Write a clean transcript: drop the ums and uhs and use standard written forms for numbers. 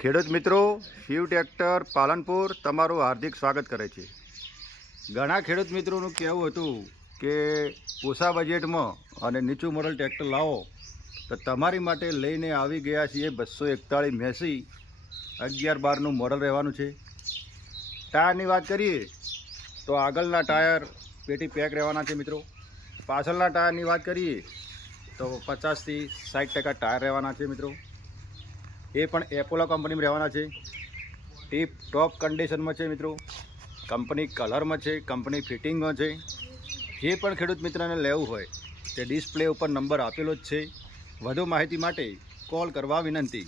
ખેડૂત મિત્રો, શિવ ટ્રેક્ટર પાલનપુર તમારું હાર્દિક સ્વાગત કરે છે। ઘણા ખેડૂત મિત્રોનું કહેવું હતું કે ઓછા બજેટમાં અને નીચું મોડલ ટ્રેક્ટર લાવો તો તમારી માટે લઈને આવી ગયા છીએ 241 મેસી 11-12નું મોડલ રહેવાનું છે। ટાયરની વાત કરીએ તો આગળના ટાયર પેટી પેક રહેવાના છે મિત્રો। પાછળના ટાયરની વાત કરીએ તો 50થી 60% ટાયર રહેવાના છે મિત્રો। એ પણ એપોલો કંપનીમાં રહેવાના છે। ટીપ ટોપ કન્ડિશનમાં છે મિત્રો। કંપની કલરમાં છે, કંપની ફિટિંગમાં છે। જે પણ ખેડૂત મિત્રને લેવું હોય તે ડિસ્પ્લે ઉપર નંબર આપેલો જ છે। વધુ માહિતી માટે કોલ કરવા વિનંતી।